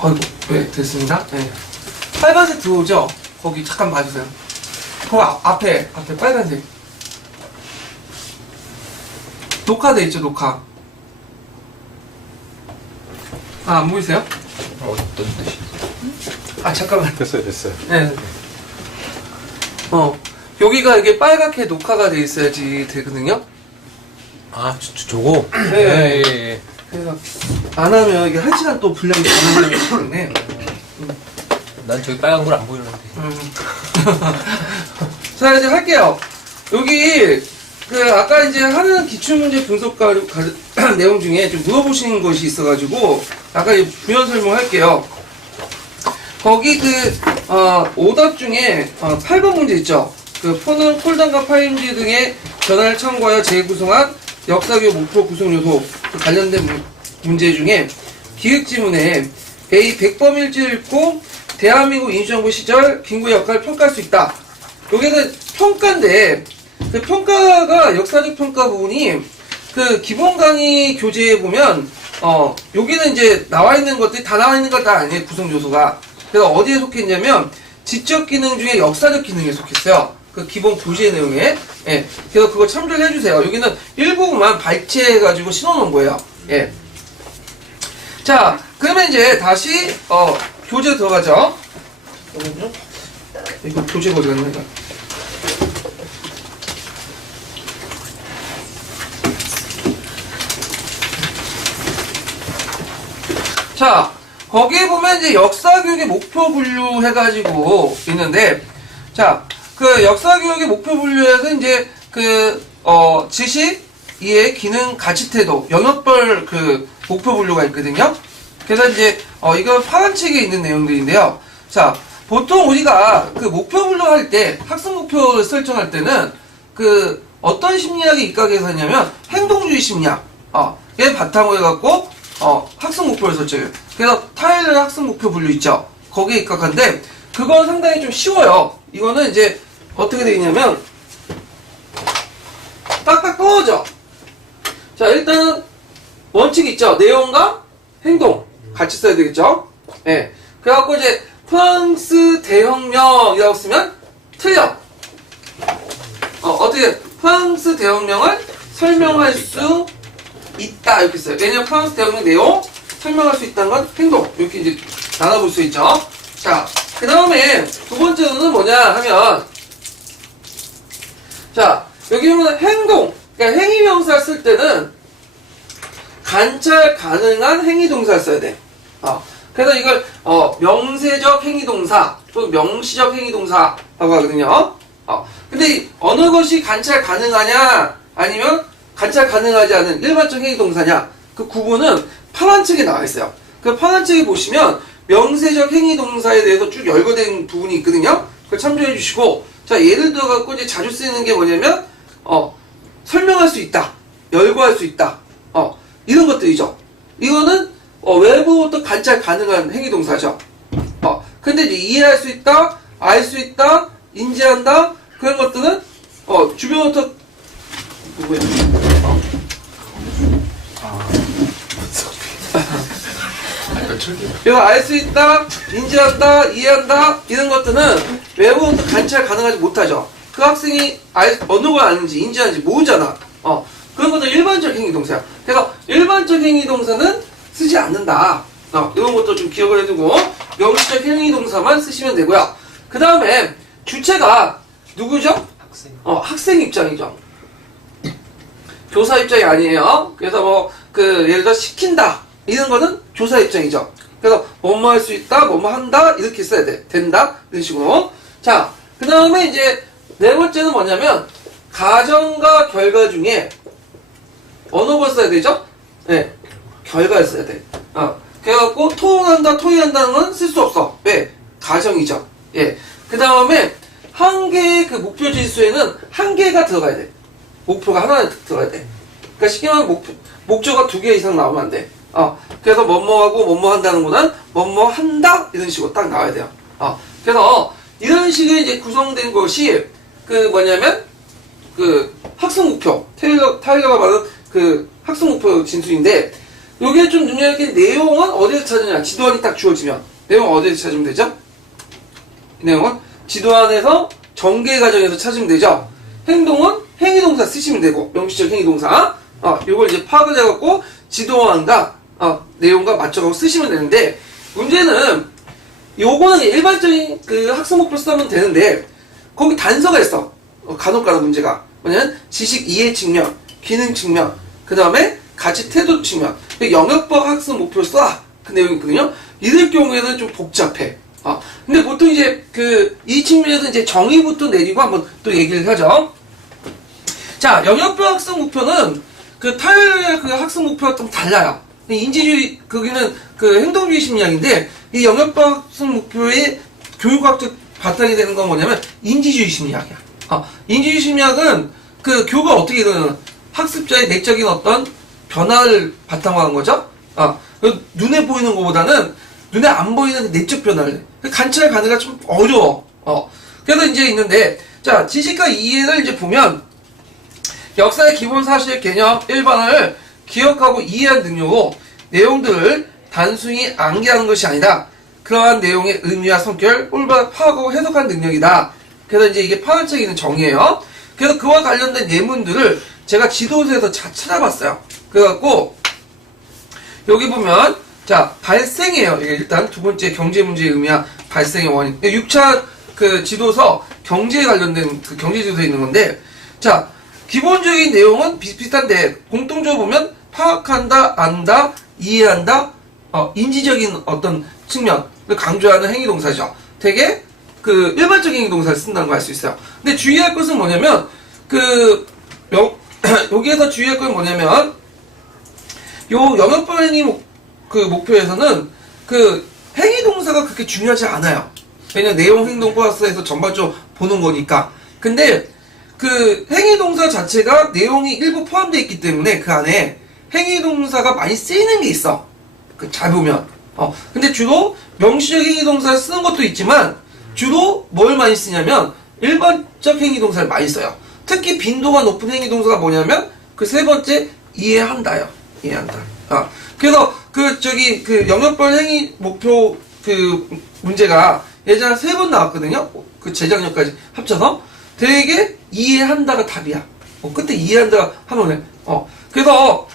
아이고, 네, 됐습니다. 네. 빨간색 들어오죠? 거기 잠깐 봐주세요. 그 앞에 빨간색. 녹화돼 있죠, 녹화. 아, 안 보이세요? 어떤 뜻이죠? 아, 잠깐만. 됐어요. 네. 여기가 이게 빨갛게 녹화가 돼 있어야지 되거든요? 아, 저거? 네. 예. 그래서, 안 하면 이게 1시간 또 분량이 가능하기 때문에. 난 저기 빨간 걸 안 보이는데. 자, 이제 할게요. 여기, 아까 이제 하는 기출문제 분석 내용 중에 좀 물어보시는 것이 있어가지고, 아까 이제 부연 설명할게요. 거기 오답 중에, 8번 문제 있죠? 폰은 폴더과 파일지 등의 전화를 참고하여 재구성한 역사교 목표 구성 요소 관련된 문제 중에 기획지문에 A 100번 일지를 읽고 대한민국 임시정부 시절 빈구의 역할을 평가할 수 있다. 여기는 평가인데 그 평가가 역사적 평가 부분이 기본 강의 교재에 보면 여기는 이제 나와 있는 것들이 다 나와 있는 것 다 아니에요. 구성 요소가. 그래서 어디에 속했냐면 지적 기능 중에 역사적 기능에 속했어요. 기본 교재 내용에. 예. 그래서 그거 참조를 해주세요. 여기는 일부분만 발췌해가지고 신어놓은 거예요. 예. 자, 그러면 이제 다시, 교재 들어가죠. 잠깐만요. 이거 교재가 어디 갔나, 이거. 자, 거기에 보면 이제 역사교육의 목표 분류 해가지고 있는데, 자, 역사교육의 목표 분류에서 이제 지식, 이해, 기능, 가치, 태도, 영역별 목표 분류가 있거든요. 그래서 이제, 이건 파란책에 있는 내용들인데요. 자, 보통 우리가 목표 분류할 때, 학습 목표를 설정할 때는 어떤 심리학에 입각해서 하냐면, 행동주의 심리학, 얘 바탕으로 해갖고, 학습 목표를 설정해요. 그래서 타일러 학습 목표 분류 있죠? 거기에 입각한데, 그건 상당히 좀 쉬워요. 이거는 이제, 어떻게 되겠냐면, 딱딱 떠오죠? 자, 일단은, 원칙 있죠? 내용과 행동. 같이 써야 되겠죠? 예. 네. 그래갖고 이제, 프랑스 대혁명이라고 쓰면, 틀려. 어떻게, 프랑스 대혁명을 설명할 수 있다. 이렇게 써요. 왜냐면 프랑스 대혁명 내용, 설명할 수 있다는 건 행동. 이렇게 이제 나눠볼 수 있죠? 자, 그 다음에 두 번째로는 뭐냐 하면, 자, 여기 보면 행동, 그러니까 행위명사 쓸 때는 관찰 가능한 행위동사를 써야 돼. 그래서 이걸 명세적 행위동사 또는 명시적 행위동사라고 하거든요. 근데 어느 것이 관찰 가능하냐 아니면 관찰 가능하지 않은 일반적 행위동사냐 그 구분은 파란 책에 나와 있어요. 그 파란 책에 보시면 명세적 행위동사에 대해서 쭉 열거된 부분이 있거든요. 그걸 참조해 주시고, 자, 예를 들어 갖고 이제 자주 쓰이는 게 뭐냐면, 설명할 수 있다. 열거할 수 있다. 이런 것들이죠. 이거는, 외부부터 관찰 가능한 행위동사죠. 근데 이제 이해할 수 있다, 알 수 있다, 인지한다, 그런 것들은, 주변부터, 누구야? 이거 알 수 있다, 인지한다, 이해한다 이런 것들은 외부부터 관찰 가능하지 못하죠. 그 학생이 어느 걸 아는지 인지하는지 모르잖아. 그런 것도 일반적 행위동사야. 그래서 일반적 행위동사는 쓰지 않는다. 이런 것도 좀 기억을 해두고 명시적 행위동사만 쓰시면 되고요. 그 다음에 주체가 누구죠? 학생 입장이죠. 교사 입장이 아니에요. 그래서 예를 들어 시킨다 이런 거는 교사 입장이죠. 그래서 뭐뭐 할 수 있다, 뭐뭐 한다 이렇게 써야 돼. 된다 이런 식으로. 자, 그 다음에 이제 네 번째는 뭐냐면 가정과 결과 중에 어느 걸 써야 되죠? 네, 결과를 써야 돼. 그래갖고 토론한다, 토의한다는 건 쓸 수 없어. 왜? 가정이죠. 예. 그 다음에 한 개의 목표 지수에는 한 개가 들어가야 돼. 목표가 하나 들어가야 돼. 그러니까 쉽게 말하면 목표가 두 개 이상 나오면 안 돼. 그래서 뭐뭐하고 뭐뭐 한다는 거는 뭐뭐 한다 이런 식으로 딱 나와야 돼요. 그래서 이런 식의 이제 구성된 것이 뭐냐면 학습 목표 타일러가 말하는 학습 목표 진술인데 여기에 좀 눈여겨볼 내용은 어디서 찾느냐? 지도안이 딱 주어지면 내용 어디서 찾으면 되죠? 이 내용은 지도안에서 전개 과정에서 찾으면 되죠. 행동은 행위동사 쓰시면 되고 명시적 행위동사 이걸 이제 파악을 해갖고 지도안과 내용과 맞춰가고 쓰시면 되는데 문제는 요거는 일반적인 그 학습 목표 쓰면 되는데 거기 단서가 있어. 간혹가다 문제가 뭐냐면 지식 이해 측면, 기능 측면, 그 다음에 가치 태도 측면, 영역법 학습 목표를 써. 그 내용이 있거든요. 이럴 경우에는 좀 복잡해. 근데 보통 이제 이 측면에서 이제 정의부터 내리고 한번 또 얘기를 하죠. 자, 영역법 학습 목표는 타율 학습 목표와 좀 달라요. 인지주의, 거기는 행동주의 심리학인데, 이 영역법 학습 목표의 교육학적 바탕이 되는 건 뭐냐면, 인지주의 심리학이야. 인지주의 심리학은 교가 어떻게 일어나는, 학습자의 내적인 어떤 변화를 바탕으로 한 거죠. 눈에 보이는 것보다는 눈에 안 보이는 내적 변화를 관찰 가능가 좀 어려워. 그래서 이제 있는데, 자, 지식과 이해를 이제 보면, 역사의 기본 사실 개념 1번을 기억하고 이해한 능력으로 내용들을 단순히 암기하는 것이 아니다. 그러한 내용의 의미와 성격을 올바르게 파악하고 해석하는 능력이다. 그래서 이제 이게 파악책 있는 정의예요. 그래서 그와 관련된 예문들을 제가 지도서에서 찾아봤어요. 그래갖고 여기 보면 자 발생이에요. 이게 일단 두 번째 경제 문제의 의미와 발생의 원인. 6차 지도서 경제에 관련된 경제 지도서에 있는 건데 자 기본적인 내용은 비슷비슷한데 공통적으로 보면 파악한다, 안다, 이해한다, 인지적인 어떤 측면을 강조하는 행위동사죠. 되게 일반적인 행위동사를 쓴다는 걸 알 수 있어요. 근데 주의할 것은 뭐냐면 여기에서 주의할 건 뭐냐면 요 영역법 행위 목표에서는 행위동사가 그렇게 중요하지 않아요. 왜냐면 내용, 행동, 플러스에서 전반적으로 보는 거니까. 근데 행위동사 자체가 내용이 일부 포함되어 있기 때문에 그 안에 행위동사가 많이 쓰이는 게 있어. 잘 보면. 근데 주로 명시적 행위동사를 쓰는 것도 있지만 주로 뭘 많이 쓰냐면 일반적 행위동사를 많이 써요. 특히 빈도가 높은 행위동사가 뭐냐면 세 번째 이해한다요. 이해한다. 그래서 영역별 행위 목표 문제가 예전에 3번 나왔거든요. 재작년까지 합쳐서 되게 이해한다가 답이야. 그때 이해한다가 하면은 그래서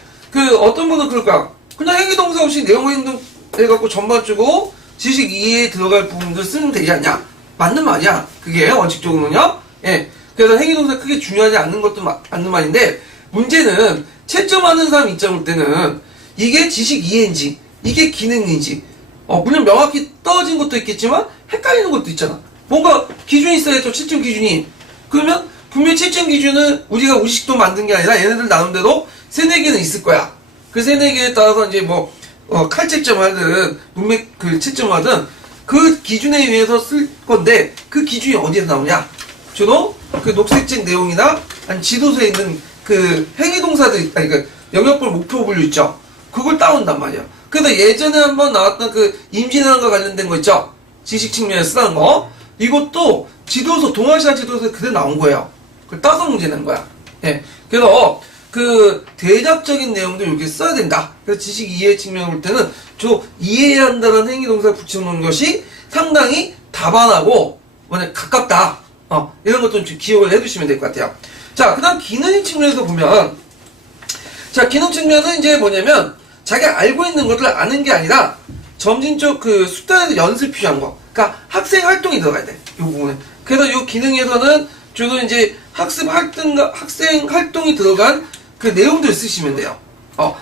어떤 분은 그럴 거야. 그냥 행위동사 없이 내용 행동 해갖고 전반적으로 지식 이해에 들어갈 부분들 쓰면 되지 않냐? 맞는 말이야. 그게 원칙적으로는요. 예. 그래서 행위동사 크게 중요하지 않는 것도 맞는 말인데 문제는 채점하는 사람 입장 볼 때는 이게 지식 이해인지 이게 기능인지 물론 명확히 떨어진 것도 있겠지만 헷갈리는 것도 있잖아. 뭔가 기준이 있어야죠. 채점 기준이. 그러면 분명히 채점 기준은 우리가 우식도 만든 게 아니라 얘네들 나름대로 3-4개는 있을 거야. 그 3-4개에 따라서 이제 칼채점을 하든 문맥 채점을 하든 그 기준에 의해서 쓸 건데 그 기준이 어디에서 나오냐? 주로 녹색책 내용이나 아니 지도서에 있는 행위동사들 아니 영역별 목표 분류 있죠. 그걸 따온단 말이야. 그래서 예전에 한번 나왔던 임진왜란과 관련된 거 있죠. 지식 측면에 쓰라는 거. 이것도 지도서 동아시아 지도서에 그대로 나온 거예요. 그걸 따서 문제 낸 거야. 예. 그래서 대략적인 내용도 이렇게 써야 된다. 그래서 지식 이해 측면을 볼 때는 이해해야 한다는 행위동사를 붙여놓은 것이 상당히 다반하고 가깝다. 이런 것도 좀 기억을 해두시면 될 것 같아요. 자, 그 다음 기능 측면에서 보면 자, 기능 측면은 이제 뭐냐면 자기가 알고 있는 것을 아는 게 아니라 점진적 수단에서 연습 필요한 거. 그러니까 학생 활동이 들어가야 돼. 이 부분에. 그래서 이 기능에서는 주로 이제 학생 활동이 들어간 내용들 쓰시면 돼요.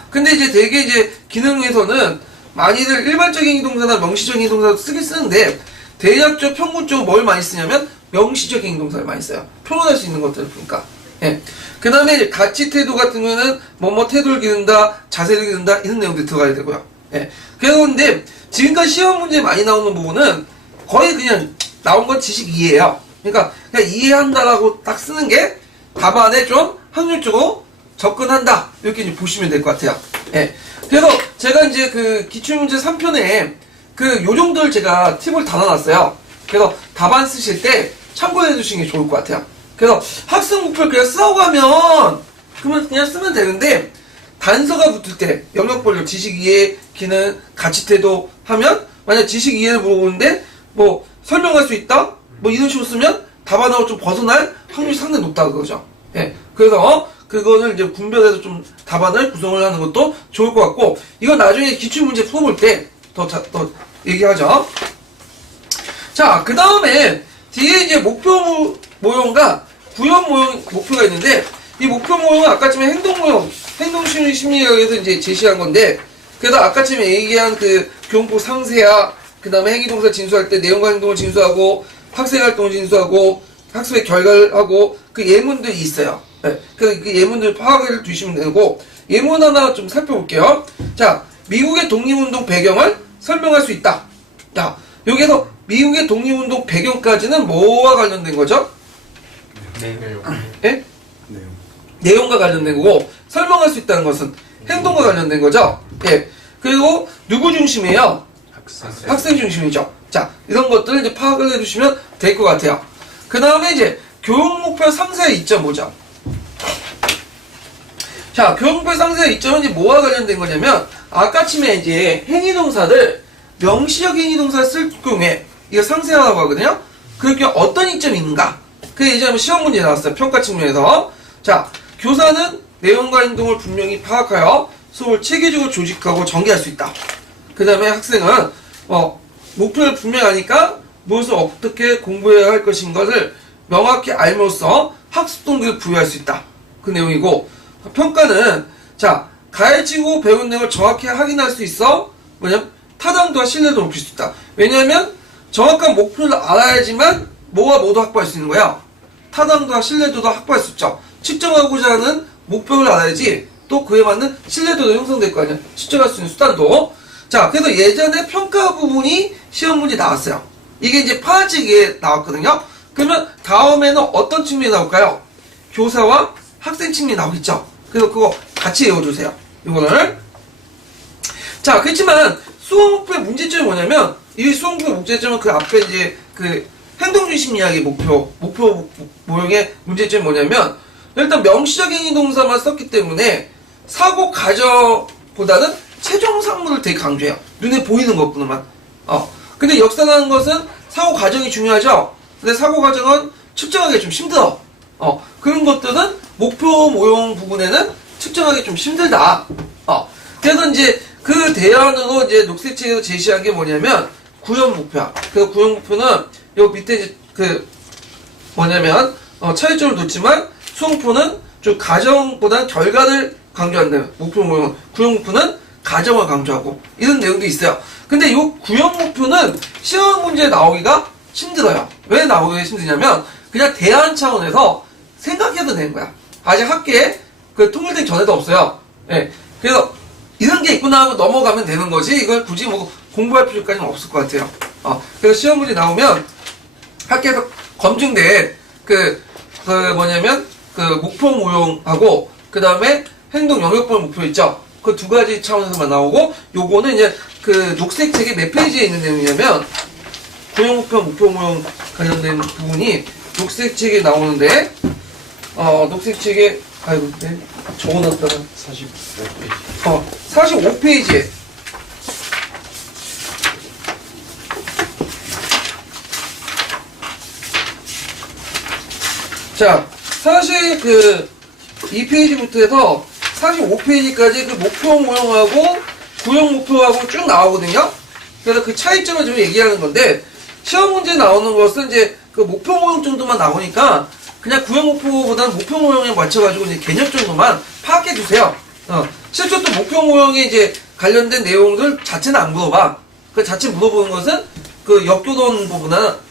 근데 이제 되게 이제 기능에서는 많이들 일반적인 행동사나 명시적인 행동사도 쓰긴 쓰는데 대략적 평균적으로 뭘 많이 쓰냐면 명시적인 행동사를 많이 써요. 표현할 수 있는 것들을 보니까. 예. 그 다음에 가치 태도 같은 경우는 태도를 기른다, 자세를 기른다 이런 내용들이 들어가야 되고요. 예. 그런데 지금까지 시험 문제에 많이 나오는 부분은 거의 그냥 나온 건 지식 이해예요. 그러니까 그냥 이해한다라고 딱 쓰는 게 답안에 좀 확률적으로 접근한다 이렇게 이제 보시면 될 것 같아요. 예. 그래서 제가 이제 기출문제 3편에 요정도를 제가 팁을 달아놨어요. 그래서 답안 쓰실 때 참고해 주시는 게 좋을 것 같아요. 그래서 학습 목표를 그냥 쓰라고 하면 그러면 그냥 쓰면 되는데 단서가 붙을 때 영역 번역 지식 이해 기능 가치태도 하면 만약 지식 이해를 물어보는데 뭐 설명할 수 있다 뭐 이런 식으로 쓰면 답안하고 좀 벗어날 확률이 상당히 높다 그거죠. 예. 그래서 그거를 이제 분별해서 좀 답안을 구성을 하는 것도 좋을 것 같고 이건 나중에 기출문제 풀어볼 때 더 얘기하죠. 자, 그 다음에 뒤에 이제 목표 모형과 구현 모형 목표가 있는데 이 목표 모형은 아까쯤에 행동 모형, 행동 심리학에서 이제 제시한 건데 그래서 아까쯤에 얘기한 그 교훈법 상세화, 그 다음에 행위동사 진수할 때 내용과 행동을 진수하고 학생 활동을 진수하고 학습의 결과를 하고 그 예문들이 있어요. 네. 그 예문들 파악을 주시면 되고 예문 하나 좀 살펴볼게요. 자, 미국의 독립운동 배경을 설명할 수 있다. 자, 여기서 미국의 독립운동 배경까지는 뭐와 관련된 거죠? 내용. 예? 내용과 관련된 거고 설명할 수 있다는 것은 행동과 관련된 거죠. 예. 그리고 누구 중심이에요? 학생 중심이죠. 자, 이런 것들을 이제 파악을 해주시면 될 것 같아요. 그 다음에 이제 교육 목표 상세의 2.5점. 자, 교육 목표 상세의 2점은 이제 뭐와 관련된 거냐면 아까쯤에 이제 행위동사를 명시적 행위동사를 쓸 경우에 이거 상세하다고 하거든요. 그렇게 어떤 이점이 있는가? 그 예전에 시험 문제 나왔어요. 평가 측면에서. 자, 교사는 내용과 행동을 분명히 파악하여 수업을 체계적으로 조직하고 전개할 수 있다. 그 다음에 학생은 목표를 분명히 아니까 무엇을 어떻게 공부해야 할 것인 것을 명확히 알므로써 학습 동기를 부여할 수 있다. 그 내용이고 평가는 자 가르치고 배운 내용을 정확히 확인할 수 있어 뭐냐면 타당도와 신뢰도를 높일 수 있다. 왜냐하면 정확한 목표를 알아야지만 뭐와 뭐도 확보할 수 있는 거야. 타당도와 신뢰도도 확보할 수 있죠. 측정하고자 하는 목표를 알아야지 또 그에 맞는 신뢰도도 형성될 거 아니야. 측정할 수 있는 수단도. 자, 그래서 예전에 평가 부분이 시험 문제 나왔어요. 이게 이제 파악지기에 나왔거든요. 그러면 다음에는 어떤 측면이 나올까요? 교사와 학생 측면이 나오겠죠. 그래서 그거 같이 외워주세요. 이거를. 자, 그렇지만 수학 목표의 문제점이 뭐냐면 이 수학 목표의 문제점은 그 앞에 이제 그 행동중심 이야기 목표 모형의 문제점이 뭐냐면 일단 명시적 행위동사만 썼기 때문에 사고 과정보다는 최종 상물을 되게 강조해요. 눈에 보이는 것뿐만. 근데 역사라는 것은 사고 과정이 중요하죠. 근데 사고 과정은 측정하기 좀 힘들어. 그런 것들은 목표 모형 부분에는 측정하기 좀 힘들다. 그래서 이제 그 대안으로 이제 녹색책에서 제시한 게 뭐냐면 구현 목표야. 그 구현 목표는 요 밑에 이제 그 뭐냐면 차이점을 뒀지만 수험표는 좀 가정보다는 결과를 강조한다. 목표 모형 구현 목표는 가정을 강조하고 이런 내용도 있어요. 근데 이 구현 목표는 시험 문제에 나오기가 힘들어요. 왜 나오기가 힘드냐면 그냥 대안 차원에서 생각해도 되는 거야. 아직 학계에 그 통일되기 전에도 없어요. 예. 그래서 이런 게 있구나 하고 넘어가면 되는 거지 이걸 굳이 뭐 공부할 필요까지는 없을 것 같아요. 그래서 시험 문제 나오면 학계에서 검증된 그 뭐냐면 그 목표 모형하고 그 다음에 행동 영역별 목표 있죠. 그 두 가지 차원에서만 나오고 요거는 이제 그 녹색 책의 몇 페이지에 있는 내용이냐면 구형 목표 목표 모형 관련된 부분이 녹색 책에 나오는데 녹색 책에 아이고 네 적어놨다가 45페이지 45페이지에 자 사실 그 2페이지부터 해서 45페이지까지 그 목표 모형하고 구형 목표하고 쭉 나오거든요. 그래서 그 차이점을 좀 얘기하는 건데 시험 문제 나오는 것은 이제 그 목표 모형 정도만 나오니까 그냥 구형 목표보다는 목표 모형에 맞춰가지고 이제 개념 정도만 파악해 주세요. 실제 또 목표 모형에 이제 관련된 내용들 자체는 안 물어봐. 그 자체 물어보는 것은 그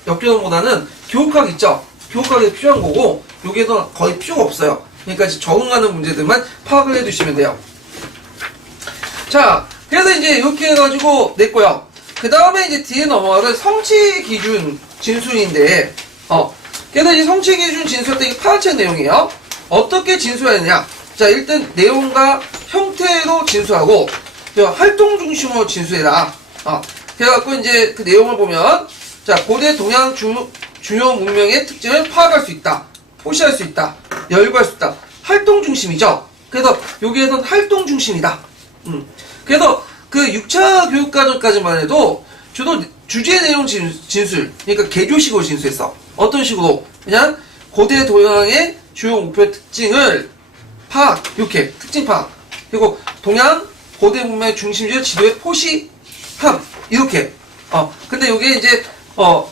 역교동보다는 교육학 있죠. 교육학이 필요한 거고 여기에서 거의 필요가 없어요. 그러니까 적응하는 문제들만 파악을 해두시면 돼요. 자, 그래서 이제 이렇게 해가지고 냈고요. 그 다음에 이제 뒤에 넘어가서 성취 기준 진술인데, 그래서 이제 성취 기준 진술 때 이게 파악책 내용이에요. 어떻게 진술하느냐? 자, 일단 내용과 형태로 진술하고, 활동 중심으로 진술해라. 그래갖고 이제 그 내용을 보면, 자, 고대 동양 주요 문명의 특징을 파악할 수 있다. 포시할 수 있다. 열거할 수 있다. 활동 중심이죠. 그래서 여기에선 활동 중심이다. 그래서 그 6차 교육과정까지만 해도 주로 주제 내용 진술, 그러니까 개조식으로 진술했어. 어떤 식으로? 그냥 고대 동양의 주요 목표의 특징을 파악, 이렇게 특징 파악. 그리고 동양 고대 문명의 중심지의 지도의 포시함, 이렇게. 근데 이게 이제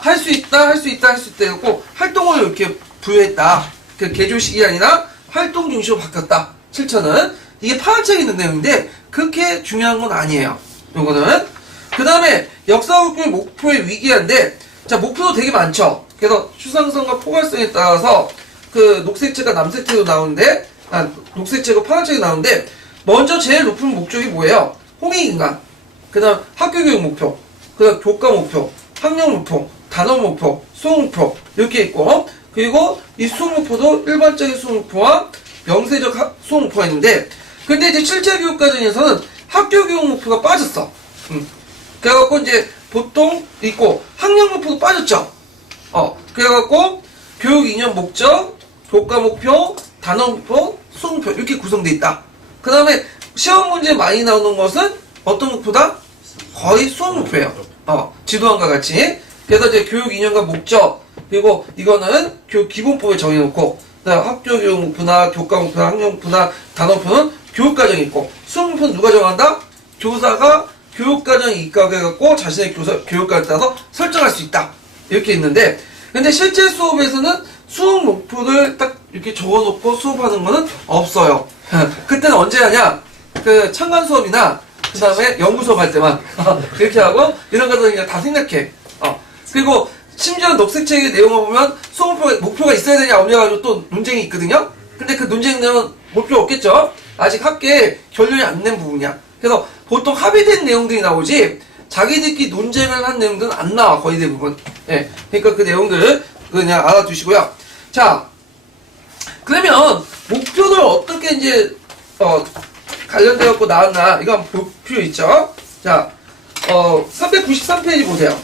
할 수 있다 했고 활동을 이렇게 부여했다. 그 개조식이 아니라 활동 중심으로 바뀌었다. 7천은 이게 파악책에 있는 내용인데 그렇게 중요한 건 아니에요. 요거는. 그 다음에 역사교육 목표의 위기한데, 자, 목표도 되게 많죠. 그래서 추상성과 포괄성에 따라서 그 녹색책과 남색책도 나오는데, 녹색책과 파란책이 나오는데, 먼저 제일 높은 목적이 뭐예요? 홍익인간. 그 다음 학교교육 목표. 그 다음 교과 목표. 학력 목표. 단어 목표. 수업 목표. 이렇게 있고, 그리고 이 수업 목표도 일반적인 수업 목표와 명세적 수업 목표가 있는데, 근데 이제 실제 교육과정에서는 학교교육 목표가 빠졌어. 그래갖고 이제 보통 있고 학력 목표도 빠졌죠. 그래갖고 교육 이념 목적, 교과 목표, 단어 목표, 수업 목표 이렇게 구성돼 있다. 그 다음에 시험 문제 많이 나오는 것은 어떤 목표다? 거의 수업 목표예요. 지도안과 같이. 그래서 이제 교육 이념과 목적, 그리고 이거는 교육 기본법에 정해놓고, 그다음 학교 교육 목표나 교과 목표나 학력 목표나 단어 목표는 교육과정이 있고, 수업 목표는 누가 정한다? 교사가 교육과정에 입각해갖고 자신의 교육과정에 따라서 설정할 수 있다. 이렇게 있는데, 근데 실제 수업에서는 수업 목표를 딱 이렇게 적어놓고 수업하는 거는 없어요. 그때는 언제 하냐? 그 참관 수업이나 그 다음에 연구 수업 할 때만 그렇게 하고 이런 것들은 그냥 다 생략해. 그리고 심지어 녹색책의 내용을 보면 수업 목표가 있어야 되냐 없냐 가지고 또 논쟁이 있거든요. 근데 그 논쟁 내용은 목표 없겠죠? 아직 학계에 결론이 안 낸 부분이야. 그래서 보통 합의된 내용들이 나오지 자기들끼리 논쟁을 한 내용들은 안 나와, 거의 대부분. 예. 그러니까 그 내용들 그냥 알아두시고요. 자, 그러면 목표를 어떻게 이제 관련되어갖고 나왔나 이거 한번 볼 필요 있죠. 자, 393페이지 보세요.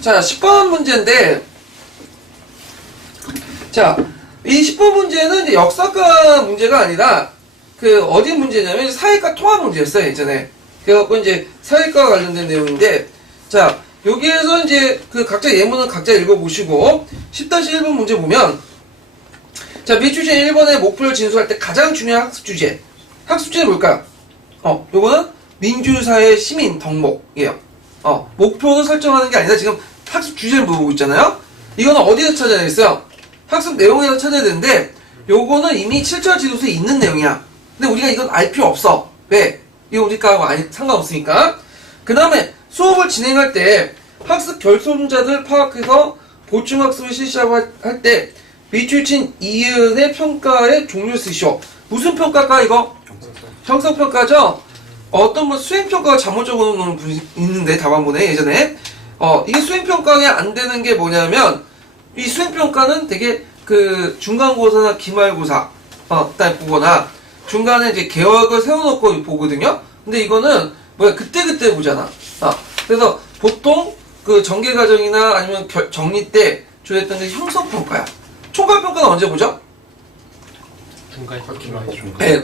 자, 10번 문제인데, 자, 이 10번 문제는 이제 역사과 문제가 아니라, 어디 문제냐면, 사회과 통합 문제였어요, 예전에. 그래갖고 이제, 사회과 관련된 내용인데, 자, 여기에서 이제, 각자 예문은 각자 읽어보시고, 10-1번 문제 보면, 자, 밑주제 1번의 목표를 진술할 때 가장 중요한 학습 주제. 학습 주제는 뭘까요? 요거는 민주사회 시민 덕목이에요. 목표를 설정하는 게 아니라 지금 학습 주제를 물어보고 있잖아요? 이거는 어디서 찾아야 되겠어요? 학습 내용에서 찾아야 되는데, 요거는 이미 7차 지도서에 있는 내용이야. 근데 우리가 이건 알 필요 없어. 왜? 이거 우리가 상관없으니까. 그 다음에 수업을 진행할 때 학습 결손자들 파악해서 보충학습을 실시하고 할 때 밑줄친 이은의 평가의 종류를 쓰시오. 무슨 평가일까, 이거? 형성평가죠? 어떤 분 수행평가가 잘못 적어놓은 분이 있는데, 답안본에 예전에. 이게 수행평가가 안 되는 게 뭐냐면, 이 수행평가는 되게 중간고사나 기말고사, 딱 보거나, 중간에 이제 계획을 세워놓고 보거든요? 근데 이거는, 그때그때 보잖아. 그래서 보통 전개과정이나 아니면 정리 때 조회했던 게 형성평가야. 총괄평가는 언제 보죠? 중간 기말 네.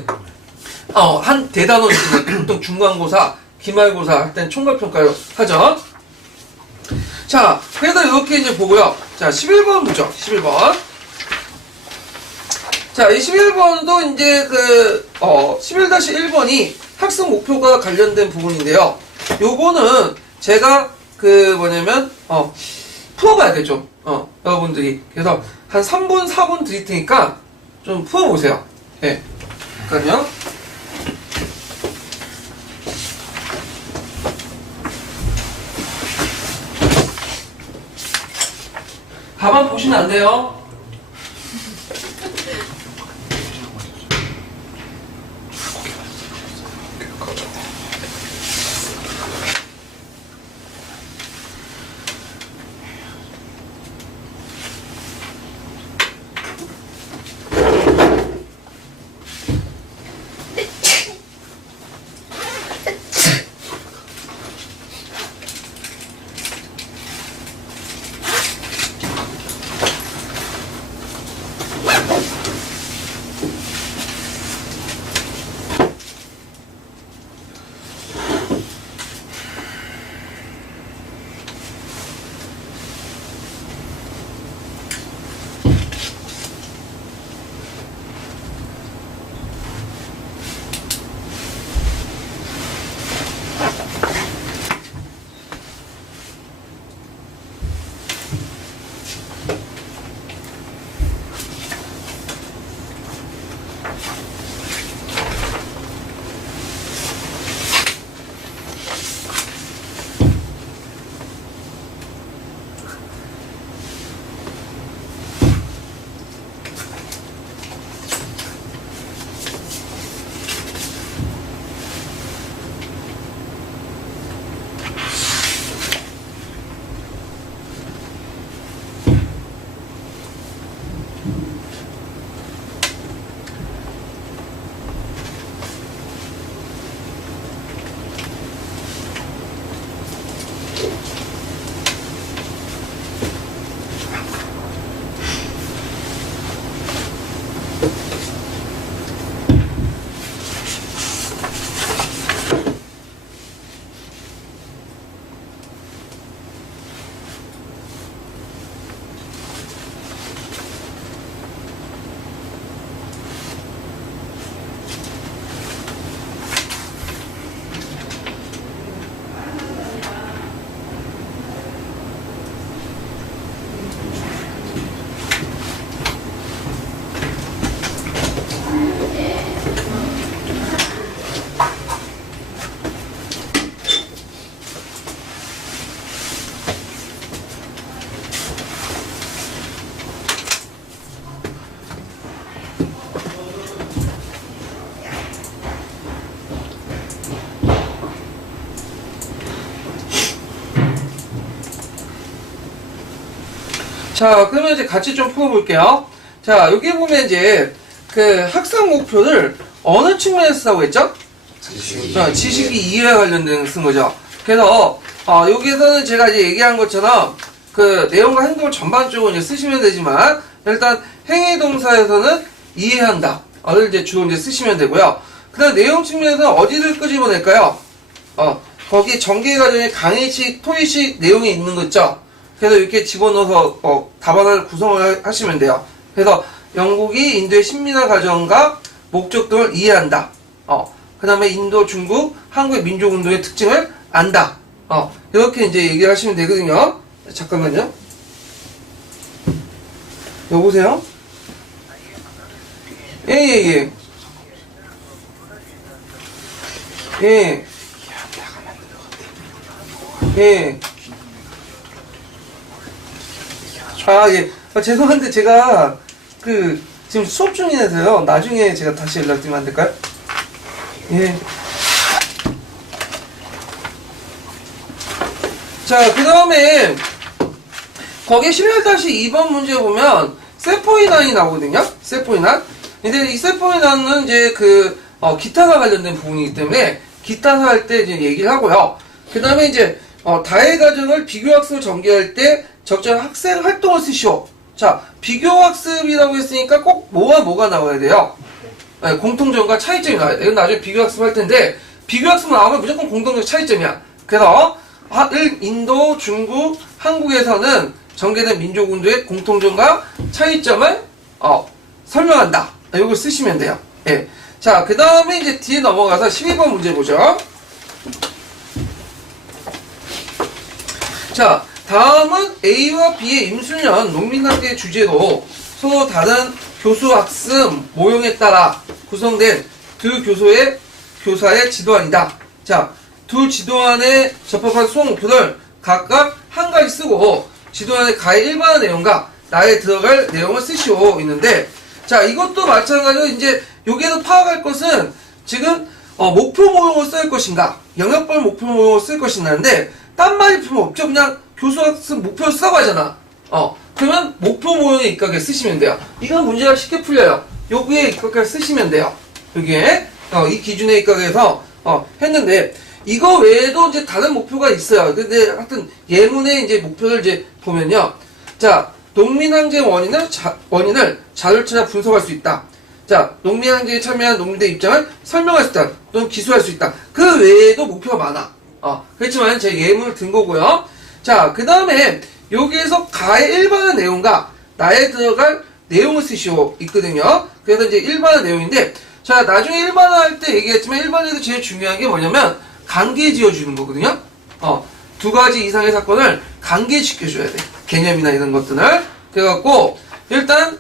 한 대단원 보통 중간고사, 기말고사 할 땐 총괄평가를 하죠. 자, 그래서 이렇게 이제 보고요. 자, 11번 보죠. 11번. 자, 이 11번도 이제 11-1번이 학습 목표가 관련된 부분인데요. 요거는 제가 풀어봐야 되죠. 여러분들이. 그래서 한 3분, 4분 드릴 테니까 좀 풀어보세요. 예. 잠깐요. 답안 보시면 안 돼요. 자, 그러면 이제 같이 좀 풀어볼게요. 자, 여기 보면 이제 그 학습 목표를 어느 측면에서 쓰라고 했죠? 지식이 이해와 관련된 쓴 거죠. 그래서 여기에서는 제가 이제 얘기한 것처럼 그 내용과 행동을 전반적으로 이제 쓰시면 되지만 일단 행위 동사에서는 이해한다를 이제 주로 이제 쓰시면 되고요. 그다음 내용 측면에서 어디를 끄집어낼까요? 거기 전개 과정에 강의식, 토의식 내용이 있는 거 있죠? 그래서 이렇게 집어넣어서 답안을 구성을 하시면 돼요. 그래서 영국이 인도의 식민화 과정과 목적 등을 이해한다. 그 다음에 인도, 중국, 한국의 민족운동의 특징을 안다. 이렇게 이제 얘기를 하시면 되거든요. 잠깐만요. 여보세요? 예. 예. 예. 예. 죄송한데 제가 지금 수업 중이라서요. 나중에 제가 다시 연락드리면 안 될까요? 예. 자, 그 다음에 거기 11-2번 문제 보면 세포인환이 나오거든요. 세포인환. 근데 이 세포인환은 이제 기타가 관련된 부분이기 때문에 기타사 할 때 이제 얘기를 하고요. 그 다음에 이제 다해 과정을 비교학습을 전개할 때 적절한 학생 활동을 쓰시오. 자, 비교학습이라고 했으니까 꼭 뭐가 나와야 돼요. 네, 공통점과 차이점이 나와야 돼요. 이건 나중에 비교학습 할 텐데 비교학습 나오면 무조건 공통점 차이점이야. 그래서 인도, 중국, 한국에서는 전개된 민족운동의 공통점과 차이점을 설명한다. 이걸 쓰시면 돼요. 예. 자, 그 다음에 이제 뒤에 넘어가서 12번 문제 보죠. 자, 다음은 A와 B의 임수년 농민학교의 주제로 서로 다른 교수 학습 모형에 따라 구성된 두 교사의 지도안이다. 자, 두 지도안에 접합한 수업 목표를 각각 한 가지 쓰고 지도안의 가의 일반화 내용과 나에 들어갈 내용을 쓰시오 있는데, 자, 이것도 마찬가지로 이제 여기에서 파악할 것은 지금 목표 모형을 쓸 것인가, 영역별 목표 모형을 쓸 것인가인데 딴 말이 필요 없죠. 그냥 교수 학습 목표를 쓰라고 하잖아. 그러면 목표 모형에 입각해 쓰시면 돼요. 이건 문제가 쉽게 풀려요. 여기에 입각해 쓰시면 돼요. 여기에 이 기준에 입각해서 했는데, 이거 외에도 이제 다른 목표가 있어요. 근데 하여튼 예문의 이제 목표를 이제 보면요. 자, 농민항쟁 원인을 자료를 찾아 분석할 수 있다. 자, 농민항쟁에 참여한 농민들의 입장을 설명할 수 있다. 또는 기술할 수 있다. 그 외에도 목표가 많아. 그렇지만 제 예문을 든 거고요. 자, 그 다음에 여기에서 가의 일반화 내용과 나에 들어갈 내용을 쓰시오 있거든요. 그래서 이제 일반화 내용인데, 자, 나중에 일반화 할 때 얘기했지만 일반화에서 제일 중요한 게 뭐냐면 관계 지어주는 거거든요. 두 가지 이상의 사건을 관계시켜줘야 돼. 개념이나 이런 것들을. 그래갖고 일단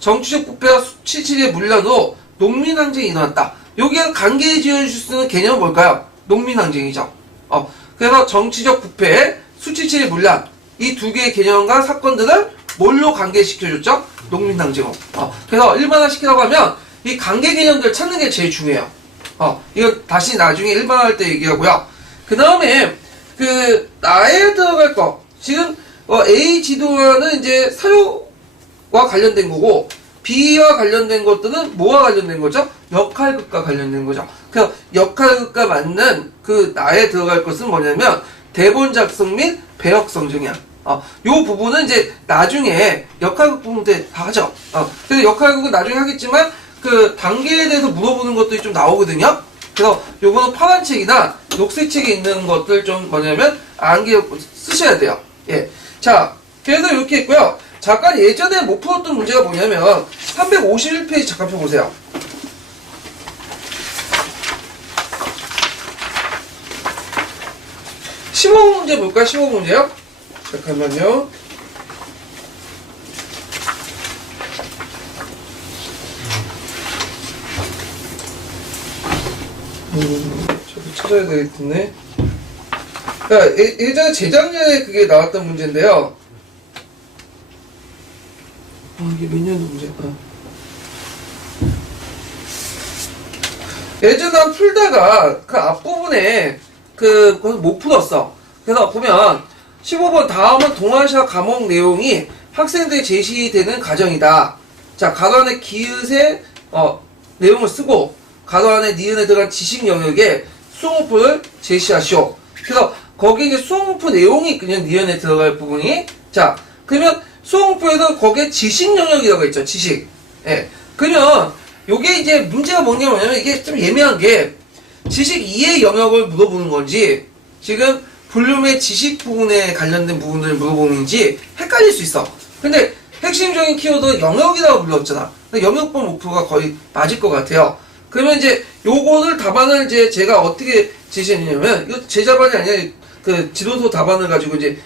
정치적 부패와 수치질의 문란으로 농민항쟁이 일어났다. 여기에 관계 지어줄 수 있는 개념은 뭘까요? 농민항쟁이죠. 그래서 정치적 부패, 수치질의 문란, 이 두 개의 개념과 사건들을 뭘로 관계시켜줬죠? 농민항쟁으로. 그래서 일반화 시키라고 하면 이 관계 개념들을 찾는 게 제일 중요해요. 이거 다시 나중에 일반화할 때 얘기하고요. 그 다음에 나에 들어갈 거, 지금 A 지도와는 이제 사료와 관련된 거고, B와 관련된 것들은 뭐와 관련된 거죠? 역할극과 관련된 거죠. 그래서 역할극과 맞는 나에 들어갈 것은 뭐냐면 대본 작성 및 배역 성정이야. 요 부분은 이제 나중에 역할극 부분 때 다 하죠. 그래서 역할극은 나중에 하겠지만 단계에 대해서 물어보는 것들이 좀 나오거든요. 그래서 요거는 파란 책이나 녹색 책에 있는 것들 좀 뭐냐면 암기 쓰셔야 돼요. 예. 자, 그래서 이렇게 했고요. 잠깐 예전에 못 풀었던 문제가 뭐냐면 351페이지 잠깐 펴보세요. (15문제) 볼까요? 15문제요? 잠깐만요. 저도 찾아야 되겠네. 예전에 재작년에 그게 나왔던 문제인데요. 이게 몇 년도 문제일까? 예전에 풀다가 앞부분에 그걸 못 풀었어. 그래서 보면 15번 다음은 동아시아 과목 내용이 학생들에 제시되는 과정이다. 자, 가로 안에 기읒의 내용을 쓰고 가로 안에 니은에 들어간 지식 영역에 수학문법을 제시하시오. 그래서 거기 이제 수학문법 내용이 그냥 니은에 들어갈 부분이 자, 그러면 수학문법에도 거기에 지식 영역이라고 있죠. 지식. 예. 그러면 요게 이제 문제가 뭐냐면 이게 좀 예매한 게 지식 이해 영역을 물어보는 건지 지금 블룸의 지식 부분에 관련된 부분들을 물어보는지 헷갈릴 수 있어. 근데 핵심적인 키워드는 영역이라고 불렀잖아. 근데 영역법 목표가 거의 맞을 것 같아요. 그러면 이제 요거를 답안을 이제 제가 어떻게 제시했냐면 이거 제 답안이 아니라 그 지도서 답안을 가지고 이제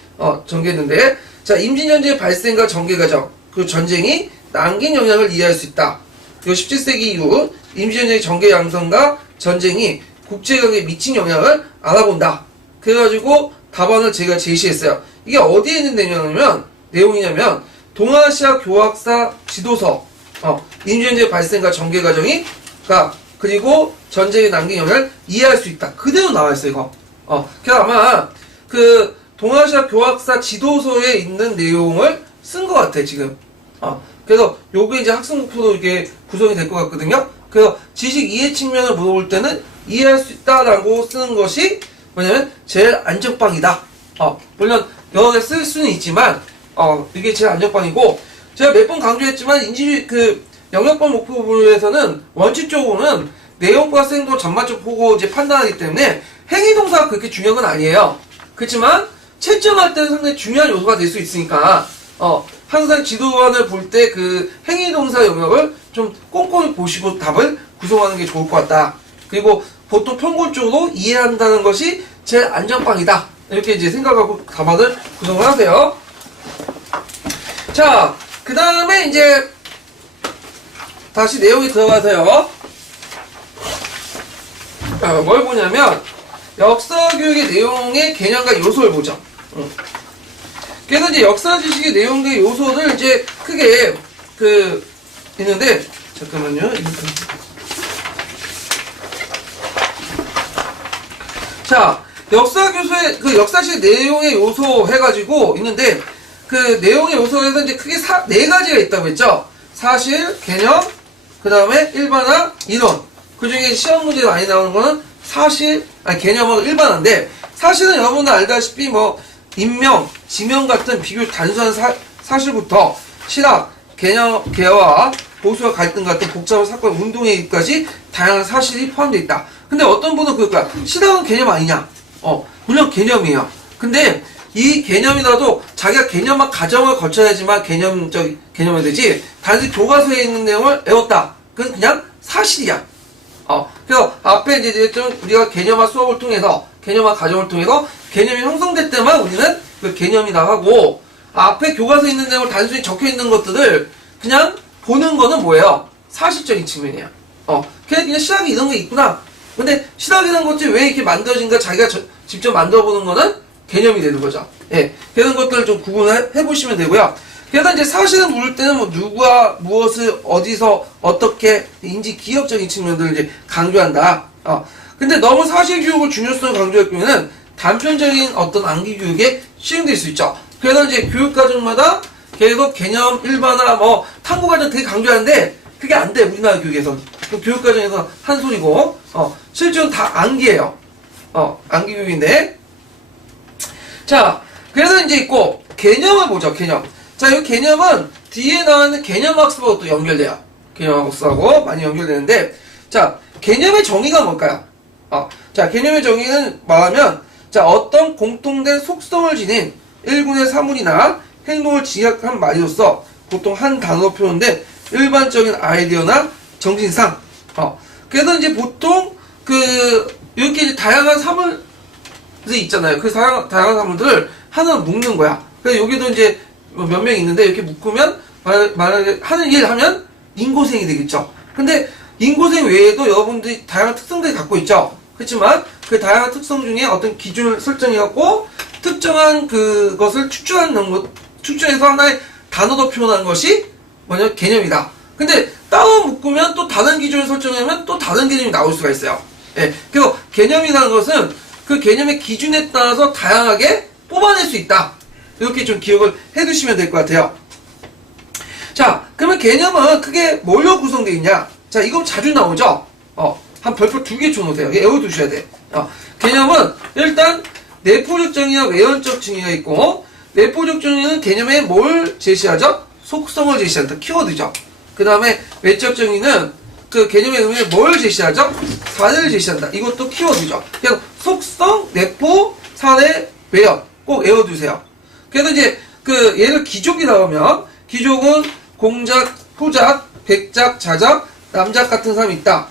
전개했는데 자, 임진전쟁의 발생과 전개 과정 그 전쟁이 남긴 영향을 이해할 수 있다. 요 17세기 이후 임시전쟁의 전개 양상과 전쟁이 국제관계에 미친 영향을 알아본다. 그래가지고 답안을 제가 제시했어요. 이게 어디에 있는 내용이냐면 동아시아 교학사 지도서 임시전쟁의 발생과 전개 과정이 그리고 전쟁에 남긴 영향을 이해할 수 있다. 그대로 나와있어요 이거. 그래서 아마 그 동아시아 교학사 지도서에 있는 내용을 쓴 것 같아 지금. 그래서 요게 이제 학생 목표로 이렇게 구성이 될 것 같거든요. 그래서 지식 이해 측면을 물어볼 때는 이해할 수 있다라고 쓰는 것이 뭐냐면 제일 안전빵이다. 물론 여러 개 쓸 수는 있지만 이게 제일 안전빵이고 제가 몇 번 강조했지만 그 영역법 목표부에서는 원칙적으로는 내용과 생도 전반적 보고 이제 판단하기 때문에 행위동사가 그렇게 중요한 건 아니에요. 그렇지만 채점할 때는 상당히 중요한 요소가 될 수 있으니까 항상 지도안을 볼 때 그 행위동사 영역을 좀 꼼꼼히 보시고 답을 구성하는 게 좋을 것 같다. 그리고 보통 평균적으로 이해한다는 것이 제일 안전빵이다. 이렇게 이제 생각하고 답안을 구성을 하세요. 자, 그 다음에 이제 다시 내용이 들어가세요. 뭘 보냐면 역사교육의 내용의 개념과 요소를 보죠. 그래서 이제 역사 지식의 내용의 요소를 이제 크게 있는데 잠깐만요. 자, 역사 교수의 그 역사식 내용의 요소 해가지고 있는데 그 내용의 요소에서 이제 크게 네 가지가 있다고 했죠. 사실, 개념, 그 다음에 일반화, 이론. 그 중에 시험 문제에 많이 나오는 거는 개념하고 일반화인데 사실은 여러분들 알다시피 뭐 인명, 지명 같은 비교적 단순한 사실부터 실학, 개념, 개화와 보수와 갈등 같은 복잡한 사건, 운동회의까지 다양한 사실이 포함되어 있다. 근데 어떤 분은 그럴까? 실학은 개념 아니냐? 물론 개념이에요. 근데 이 개념이라도 자기가 개념과 과정을 거쳐야지만 개념이 되지, 단지 교과서에 있는 내용을 외웠다. 그건 그냥 사실이야. 그래서 앞에 이제 좀 우리가 개념화 수업을 통해서, 개념화 과정을 통해서 개념이 형성될 때만 우리는 그 개념이다 하고, 앞에 교과서에 있는 내용을 단순히 적혀 있는 것들을 그냥 보는 거는 뭐예요? 사실적인 측면이야. 그냥 실학이 이런 게 있구나. 근데 실학이라는 것이 왜 이렇게 만들어진가 자기가 직접 만들어보는 거는 개념이 되는 거죠. 예. 그런 것들을 좀 구분을 해보시면 되고요. 그래서 이제 사실을 물을 때는 뭐 누구와 무엇을 어디서 어떻게 인지 기억적인 측면들을 이제 강조한다. 근데 너무 사실 교육을 중요성을 강조할 경우에는 단편적인 어떤 암기 교육에 시행될 수 있죠. 그래서 이제 교육 과정마다 계속 개념, 일반화, 뭐 탐구 과정 되게 강조하는데 그게 안 돼, 우리나라 교육에서는. 교육 과정에서 한 소리고, 실제로는 다 암기예요. 암기 교육인데. 자, 그래서 이제 있고, 개념을 보죠, 개념. 자, 이 개념은 뒤에 나오는 개념학습하고 또 연결돼요. 개념학습하고 많이 연결되는데, 자, 개념의 정의가 뭘까요? 자, 개념의 정의는 말하면, 자, 어떤 공통된 속성을 지닌 일군의 사물이나 행동을 지각한 말이로서 보통 한 단어로 표현된 일반적인 아이디어나 정신상. 그래서 이제 보통 이렇게 이제 다양한 사물들이 있잖아요. 그 다양한 사물들을 하나로 묶는 거야. 그래서 여기도 이제 몇 명 있는데 이렇게 묶으면 만약에 하는 일 하면 인고생이 되겠죠. 근데 인고생 외에도 여러분들이 다양한 특성들이 갖고 있죠. 그렇지만 그 다양한 특성 중에 어떤 기준을 설정해갖고 특정한 그것을 축출해서 하나의 단어로 표현한 것이 뭐냐 개념이다. 근데 따로 묶으면 또 다른 기준을 설정하면 또 다른 개념이 나올 수가 있어요. 예. 그래서 개념이라는 것은 그 개념의 기준에 따라서 다양하게 또 뽑아낼 수 있다. 이렇게 좀 기억을 해두시면 될 것 같아요. 자, 그러면 개념은 크게 뭘로 구성되어 있냐? 자, 이거 자주 나오죠? 한 별표 2개 쳐놓으세요. 외워두셔야 돼. 개념은 일단 내포적 정의와 외연적 정의가 있고, 내포적 정의는 개념에 뭘 제시하죠? 속성을 제시한다. 키워드죠. 그 다음에 외적 정의는 그 개념의 의미에 뭘 제시하죠? 사례를 제시한다. 이것도 키워드죠. 그래서 속성, 내포, 사례, 외연 꼭 외워두세요. 그래서 이제 그 얘를 기족이라고 하면 기족은 공작, 후작, 백작, 자작, 남작 같은 사람이 있다.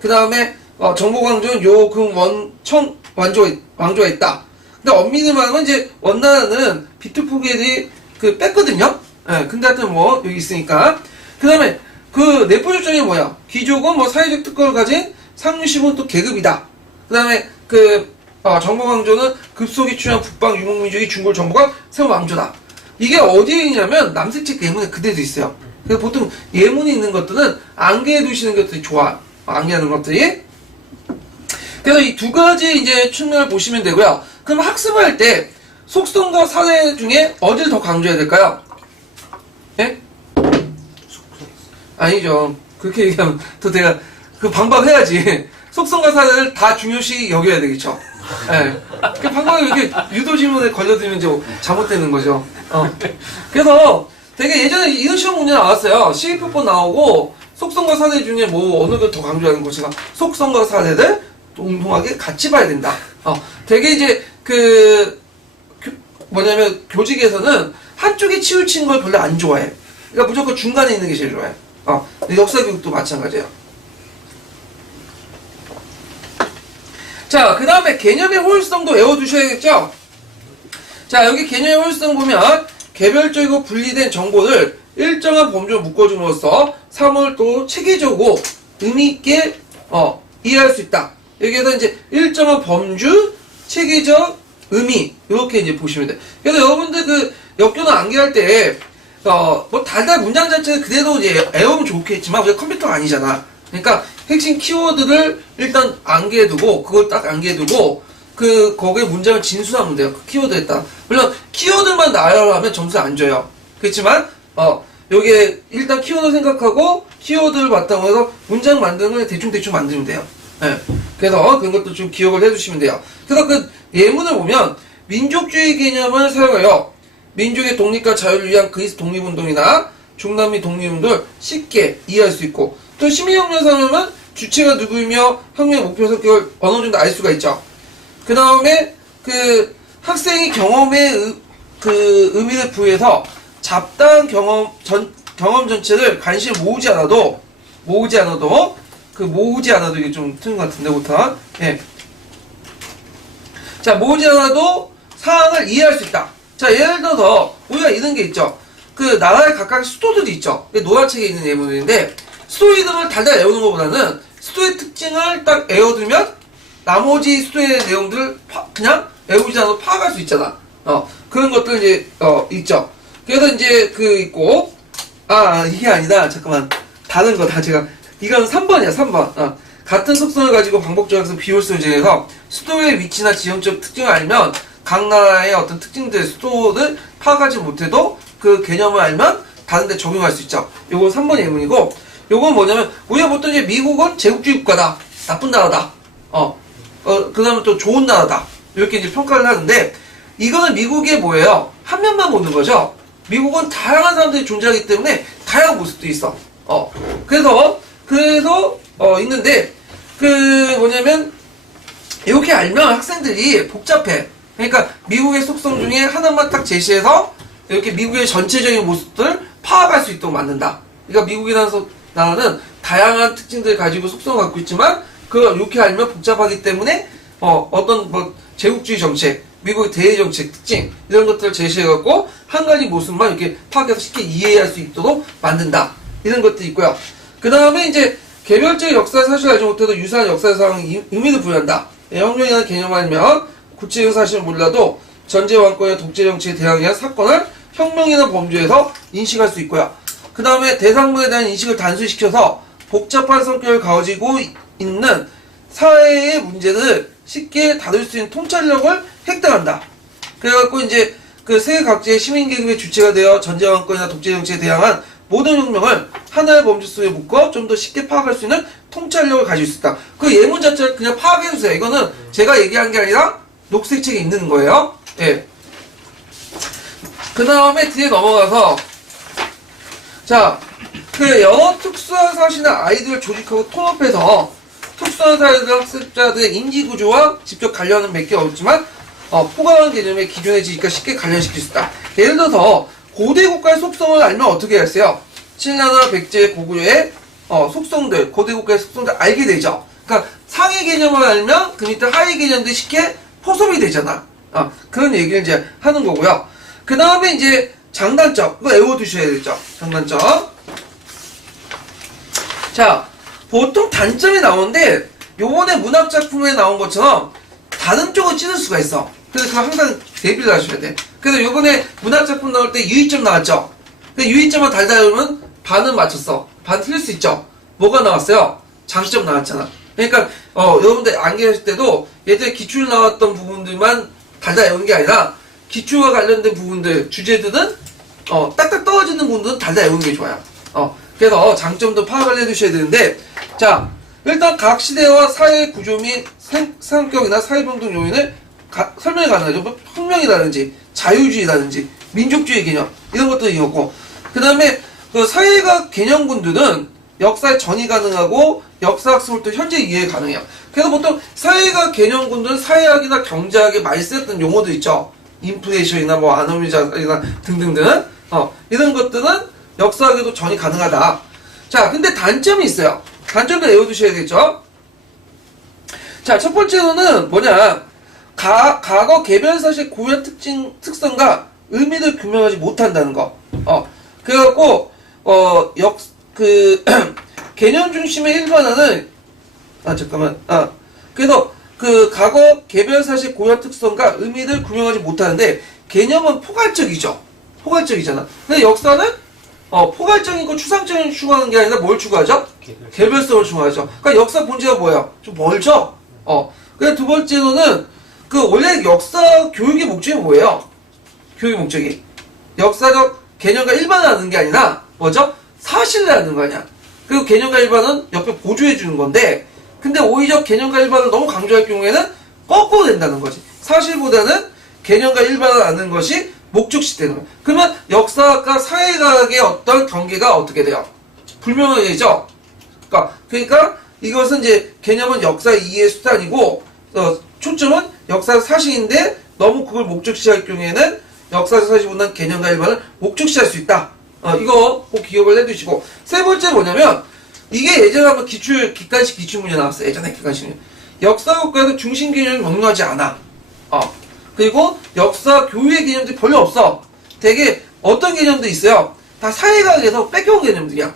그 다음에 정보강조는 요, 금, 원, 청, 왕조가 있다. 근데 엄밀히 말하면 이제 원나라는 비투포개들이 그 뺐거든요. 예, 근데 하여튼 뭐 여기 있으니까. 그 다음에 그 내포적 정의는 뭐야? 귀족은 뭐 사회적 특권을 가진 상류시군 또 계급이다. 그 다음에 그 정보강조는 급속에 취한 북방 유목민족이 중골 정보가 세운 왕조다. 이게 어디에 있냐면 남색책 예문에 그대로 있어요. 그래서 보통 예문이 있는 것들은 암기해 두시는 것들이 좋아. 암기하는 것들이. 그래서 이 두 가지 이제 측면을 보시면 되고요. 그럼 학습을 할 때 속성과 사례 중에 어디를 더 강조해야 될까요? 예? 아니죠. 그렇게 얘기하면 또 내가 그 반박해야지. 속성과 사례를 다 중요시 여겨야 되겠죠. 예. 그 방법이 이렇게 유도지문에 걸려들면 이제 잘못되는 거죠. 그래서 되게 예전에 이런 시험 문제 나왔어요. 시기표법 나오고 속성과 사례 중에 뭐 어느 걸 더 강조하는 것이가 속성과 사례를 동등하게 같이 봐야 된다. 되게 이제 뭐냐면 교직에서는 한쪽에 치우친 걸 별로 안 좋아해. 그러니까 무조건 중간에 있는 게 제일 좋아해. 역사 교육도 마찬가지예요. 자, 그 다음에 개념의 호일성도 외워두셔야겠죠? 자, 여기 개념의 호일성 보면 개별적이고 분리된 정보를 일정한 범주로 묶어줌으로써 사물을 또 체계적이고 의미있게 이해할 수 있다. 여기에서 이제 일정한 범주, 체계적 의미 이렇게 이제 보시면 돼요. 그래서 여러분들 그 역교나 암기할 때 뭐 달달 문장 자체는 그대로 이제 외우면 좋겠지만 우리가 컴퓨터가 아니잖아. 그러니까 핵심 키워드를 일단 암기해두고 그걸 딱 암기해두고 거기에 문장을 진수하면 돼요. 그 키워드에 따라. 물론 키워드만 나열을 하면 점수 안 줘요. 그렇지만 여기에 일단 키워드 생각하고 키워드를 바탕으로 해서 문장 만드는 걸 대충 만들면 돼요. 네. 그래서 그런 것도 좀 기억을 해주시면 돼요. 그래서 그 예문을 보면 민족주의 개념을 사용하여 민족의 독립과 자유를 위한 그리스 독립운동이나 중남미 독립운동을 쉽게 이해할 수 있고 또 시민혁명 사용하면 주체가 누구이며 혁명의 목표 성격을 어느 정도 알 수가 있죠. 그 다음에 그 학생이 경험의 의미를 부여해서 잡다한 경험 전체를 관심을 모으지 않아도 이게 좀 틀린 것 같은데, 오타. 예. 자, 모으지 않아도 사항을 이해할 수 있다. 자, 예를 들어서, 우리가 이런 게 있죠. 그, 나라의 각각 수도들이 있죠. 노란책에 있는 예문인데, 수도 이름을 달달 외우는 것보다는 수도의 특징을 딱 외워두면, 나머지 수도의 내용들을 그냥 외우지 않아도 파악할 수 있잖아. 그런 것들 이제, 있죠. 그래서 이제 있고, 이게 아니다. 잠깐만. 다른 거다. 이건 3번이야, 3번. 같은 속성을 가지고 반복적인 비율수를 정해서 수도의 위치나 지형적 특징을 알면 각 나라의 어떤 특징들, 수도를 파악하지 못해도 그 개념을 알면 다른 데 적용할 수 있죠. 요건 3번 예문이고, 요건 뭐냐면, 우리가 보통 이제 미국은 제국주의 국가다. 나쁜 나라다. 그 다음에 또 좋은 나라다. 이렇게 이제 평가를 하는데, 이거는 미국의 뭐예요? 한 면만 보는 거죠. 미국은 다양한 사람들이 존재하기 때문에 다양한 모습도 있어. 그래서 있는데, 뭐냐면, 이렇게 알면 학생들이 복잡해. 그러니까, 미국의 속성 중에 하나만 딱 제시해서, 이렇게 미국의 전체적인 모습들을 파악할 수 있도록 만든다. 그러니까, 미국이라는 나라는 다양한 특징들을 가지고 속성을 갖고 있지만, 이렇게 알면 복잡하기 때문에, 제국주의 정책, 미국의 대외 정책 특징, 이런 것들을 제시해갖고, 한 가지 모습만 이렇게 파악해서 쉽게 이해할 수 있도록 만든다. 이런 것도 있고요. 그 다음에 이제 개별적인 역사 사실을 알지 못해도 유사한 역사 상황에 의미를 부여한다. 혁명이라는 개념을 알면 구체적 사실을 몰라도 전제 왕권의 독재 정치에 대항한 사건을 혁명이라는 범주에서 인식할 수 있고요. 그 다음에 대상물에 대한 인식을 단순시켜서 복잡한 성격을 가지고 있는 사회의 문제를 쉽게 다룰 수 있는 통찰력을 획득한다. 그래갖고 이제 그 세계 각지의 시민계급의 주체가 되어 전제왕권이나 독재 정치에 대항한 모든 혁명을 하나의 범주 속에 묶어 좀 더 쉽게 파악할 수 있는 통찰력을 가질 수 있다. 그 예문 자체를 그냥 파악해주세요. 이거는 제가 얘기한 게 아니라 녹색책에 있는 거예요. 예. 그 다음에 뒤에 넘어가서 자, 그 영어 특수한 사실이나 아이들을 조직하고 통합해서 특수한 사회들 학습자들의 인지구조와 직접 관련은 몇 개 없지만 포괄한 개념의 기존의 지식과 쉽게 관련시킬 수 있다. 예를 들어서 고대 국가의 속성을 알면 어떻게 했어요? 신라나 백제 고구려의 속성들, 고대 국가의 속성들 알게 되죠. 그러니까 상위 개념을 알면 그 밑에 하위 개념들이 쉽게 포섭이 되잖아. 그런 얘기를 이제 하는 거고요. 그 다음에 이제 장단점, 이거 외워두셔야 되죠. 장단점. 자, 보통 단점이 나오는데 요번에 문학작품에 나온 것처럼 다른 쪽을 찌를 수가 있어. 그래서 그거 항상 대비를 하셔야 돼. 그래서 요번에 문학작품 나올 때 유의점 나왔죠. 근데 유의점만 달달하면 반은 맞췄어. 반 틀릴 수 있죠. 뭐가 나왔어요? 장시점 나왔잖아. 그러니까 여러분들 암기하실 때도 예전에 기출 나왔던 부분들만 달달 외우는 게 아니라 기출과 관련된 부분들, 주제들은 딱딱 떨어지는 부분들은 달달 외우는 게 좋아요. 그래서 장점도 파악을 해두셔야 되는데, 자, 일단 각 시대와 사회 구조 및 성격이나 사회변동 요인을 설명이 가능하죠. 뭐 혁명이라든지 자유주의라든지 민족주의 개념 이런 것들이 있고, 그 다음에 그 사회학 개념군들은 역사에 전이 가능하고 역사학습을 현재 이해 가능해요. 그래서 보통 사회학 개념군들은 사회학이나 경제학에 많이 쓰였던 용어들 있죠. 인플레이션이나 뭐 아노미자이나 등등등 이런 것들은 역사학에도 전이 가능하다. 자, 근데 단점이 있어요. 단점도 외워두셔야겠죠. 자, 첫 번째로는 뭐냐, 과거 개별사실 고유한 특성과 의미를 규명하지 못한다는 거. 그래갖고 개념 중심의 일반화는 그래서 그 과거 개별사실 고유한 특성과 의미를 규명하지 못하는데 개념은 포괄적이죠. 포괄적이잖아. 근데 역사는 포괄적인 거 추상적인 걸 추구하는 게 아니라 뭘 추구하죠? 개별성을 추구하죠. 그러니까 역사 본질가 뭐예요? 좀 멀죠? 그래서 두 번째로는 그 원래 역사 교육의 목적이 뭐예요? 교육의 목적이 역사적 개념과 일반화하는 게 아니라 뭐죠? 사실을 하는 거 아니야. 그리고 개념과 일반은 옆에 보조해 주는 건데, 근데 오히려 개념과 일반을 너무 강조할 경우에는 거꾸로 된다는 거지. 사실보다는 개념과 일반을 아는 것이 목적시 되는 거야. 그러면 역사학과 사회학의 어떤 경계가 어떻게 돼요? 불명하게 되죠? 그러니까 이것은 이제 개념은 역사 이해의 수단이고, 초점은 역사 사실인데 너무 그걸 목적시할 경우에는 역사적 사실보다는 개념과 일반을 목적시할 수 있다. 이거 꼭 기억을 해두시고, 세 번째 뭐냐면 이게 예전에 한번 기관식 기출문제 나왔어요. 예전에 기관식 문제. 역사 교과에서 중심 개념이 명료하지 않아. 그리고 역사 교육의 개념들이 별로 없어. 되게 어떤 개념도 있어요. 다 사회학에서 뺏겨온 개념들이야.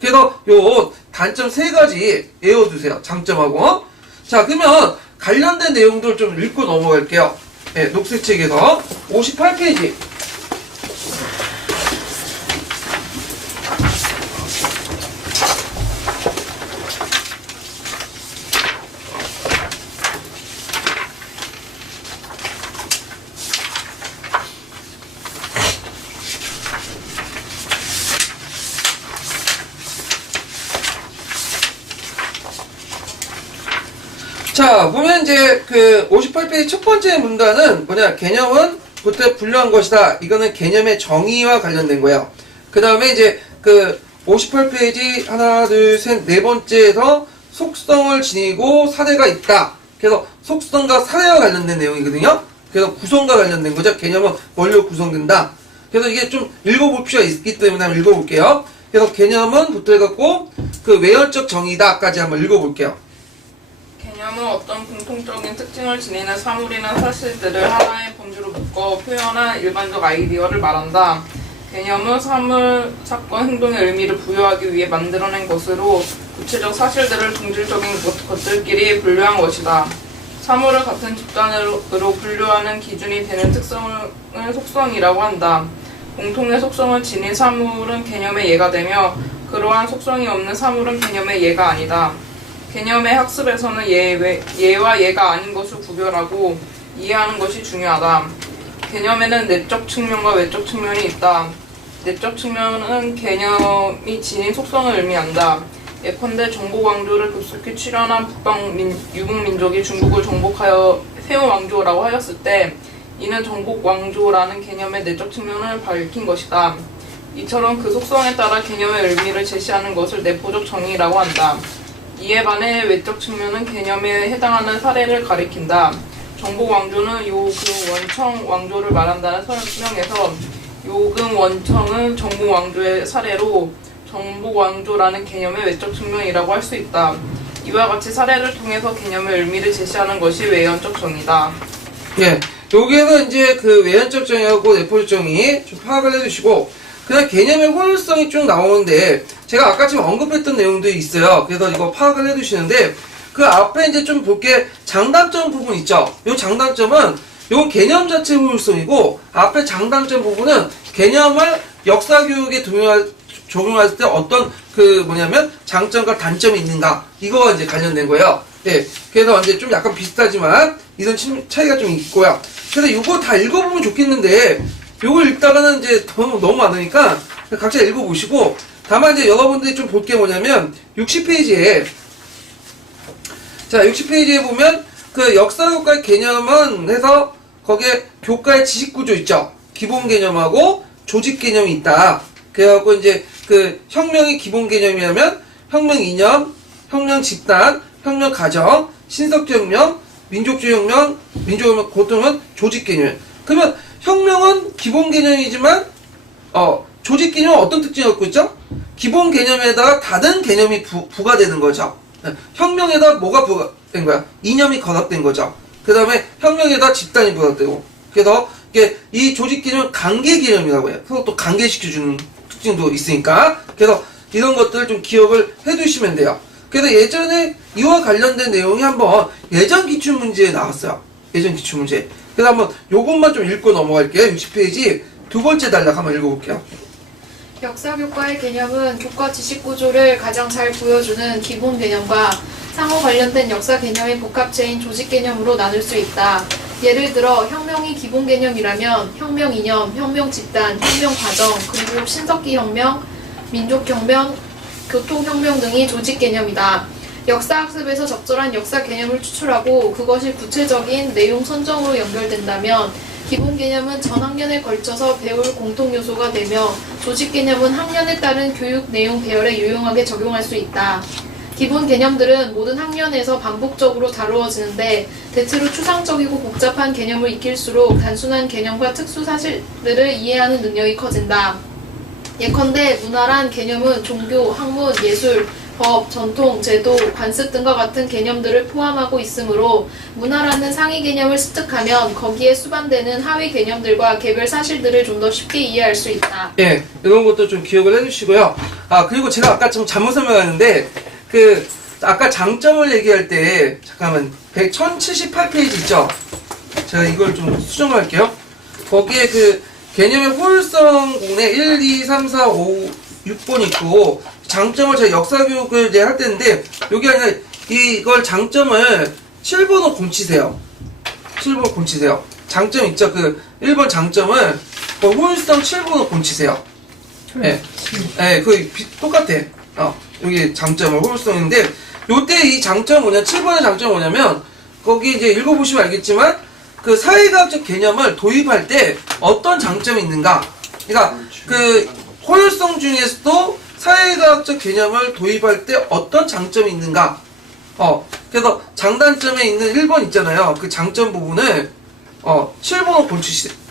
그래서 요 단점 세 가지 외워두세요. 장점하고. 자, 그러면 관련된 내용들 좀 읽고 넘어갈게요. 네, 녹색책에서 58페이지. 자, 보면 이제 그 58페이지 첫 번째 문단은 뭐냐, 개념은 그때 분류한 것이다. 이거는 개념의 정의와 관련된 거예요. 그 다음에 이제 그 58페이지 하나, 둘, 셋, 네 번째에서 속성을 지니고 사례가 있다. 그래서 속성과 사례와 관련된 내용이거든요. 그래서 구성과 관련된 거죠. 개념은 뭘로 구성된다. 그래서 이게 좀 읽어볼 필요가 있기 때문에 한번 읽어볼게요. 그래서 개념은 붙어갖고 그 외연적 정의다까지 한번 읽어볼게요. 개념은 어떤 공통적인 특징을 지니는 사물이나 사실들을 하나의 범주로 묶어 표현한 일반적 아이디어를 말한다. 개념은 사물, 사건, 행동의 의미를 부여하기 위해 만들어낸 것으로 구체적 사실들을 동질적인 것들끼리 분류한 것이다. 사물을 같은 집단으로 분류하는 기준이 되는 특성을 속성이라고 한다. 공통의 속성을 지닌 사물은 개념의 예가 되며 그러한 속성이 없는 사물은 개념의 예가 아니다. 개념의 학습에서는 예와 예가 아닌 것을 구별하고 이해하는 것이 중요하다. 개념에는 내적 측면과 외적 측면이 있다. 내적 측면은 개념이 지닌 속성을 의미한다. 예컨대 정복 왕조를 급속히 출현한 유목민족이 중국을 정복하여 세운 왕조라고 하였을 때 이는 정복 왕조라는 개념의 내적 측면을 밝힌 것이다. 이처럼 그 속성에 따라 개념의 의미를 제시하는 것을 내포적 정의라고 한다. 이에 반해 외적 측면은 개념에 해당하는 사례를 가리킨다. 정복 왕조는 요금 원청 왕조를 말한다는 설명에서 요금 원청은 정복 왕조의 사례로 정복 왕조라는 개념의 외적 측면이라고 할 수 있다. 이와 같이 사례를 통해서 개념의 의미를 제시하는 것이 외연적 정의다. 예, 여기에는 이제 그 외연적 정의하고 내포적 정의 좀 파악을 해주시고, 그냥 개념의 효율성이 쭉 나오는데, 제가 아까 지금 언급했던 내용도 있어요. 그래서 이거 파악을 해두시는데, 그 앞에 이제 좀 볼게 장단점 부분 있죠? 요 장단점은, 요 개념 자체 효율성이고, 앞에 장단점 부분은 개념을 역사교육에 적용할 때 어떤 장점과 단점이 있는가, 이거가 이제 관련된 거예요. 네, 그래서 이제 좀 약간 비슷하지만 이런 차이가 좀 있고요. 그래서 이거 다 읽어보면 좋겠는데 요거 읽다가는 이제 너무 많으니까 각자 읽어보시고, 다만 이제 여러분들이 좀 볼 게 뭐냐면 60페이지에 자 60페이지에 보면 그 역사교과의 개념은 해서 거기에 교과의 지식구조 있죠. 기본 개념하고 조직 개념이 있다. 그래갖고 이제 그 혁명의 기본 개념이라면 혁명 이념, 혁명 집단, 혁명 가정, 신석주 혁명, 민족주의 혁명, 민족혁명, 보통은 조직 개념. 그러면 혁명은 기본 개념이지만 조직 개념은 어떤 특징을 갖고 있죠? 기본 개념에다가 다른 개념이 부과되는 거죠. 혁명에다 뭐가 부과된 거야? 이념이 결합된 거죠. 그 다음에 혁명에다 집단이 부과되고, 그래서 이게 이 조직 개념은 관계 개념이라고 해요. 서로 또 관계시켜주는 특징도 있으니까. 그래서 이런 것들을 좀 기억을 해두시면 돼요. 그래서 예전에 이와 관련된 내용이 한번 예전 기출문제에 나왔어요. 예전 기출문제. 그래서 한번 요것만 좀 읽고 넘어갈게요. 60페이지 두 번째 단락 한번 읽어볼게요. 역사교과의 개념은 교과 지식구조를 가장 잘 보여주는 기본 개념과 상호 관련된 역사 개념의 복합체인 조직 개념으로 나눌 수 있다. 예를 들어 혁명이 기본 개념이라면 혁명 이념, 혁명 집단, 혁명 과정, 그리고 신석기 혁명, 민족혁명, 교통혁명 등이 조직 개념이다. 역사학습에서 적절한 역사 개념을 추출하고 그것이 구체적인 내용 선정으로 연결된다면 기본 개념은 전 학년에 걸쳐서 배울 공통 요소가 되며 조직 개념은 학년에 따른 교육 내용 배열에 유용하게 적용할 수 있다. 기본 개념들은 모든 학년에서 반복적으로 다루어지는데 대체로 추상적이고 복잡한 개념을 익힐수록 단순한 개념과 특수 사실들을 이해하는 능력이 커진다. 예컨대 문화란 개념은 종교, 학문, 예술, 법, 전통, 제도, 관습 등과 같은 개념들을 포함하고 있으므로 문화라는 상위 개념을 습득하면 거기에 수반되는 하위 개념들과 개별 사실들을 좀 더 쉽게 이해할 수 있다. 예, 이런 것도 좀 기억을 해주시고요. 그리고 제가 아까 좀 잘못 설명했는데 아까 장점을 얘기할 때 잠깐만 1078페이지 있죠? 제가 이걸 좀 수정할게요. 거기에 그 개념의 효율성 부분에 1, 2, 3, 4, 5, 6번 있고 장점을 제가 역사교육을 이제 할 때인데 여기 아니라 이걸 장점을 7번으로 공치세요. 7번 공치세요. 장점 있죠? 그 1번 장점을 효율성 7번으로 공치세요. 예, 네, 똑같아. 여기 장점을 효율성인데 요때 이 장점 뭐냐 7번의 장점 뭐냐면 거기 이제 읽어보시면 알겠지만 그 사회과학적 개념을 도입할 때 어떤 장점이 있는가, 그러니까 그 효율성 중에서도 사회과학적 개념을 도입할 때 어떤 장점이 있는가, 그래서 장단점에 있는 1번 있잖아요. 그 장점 부분을 7번으로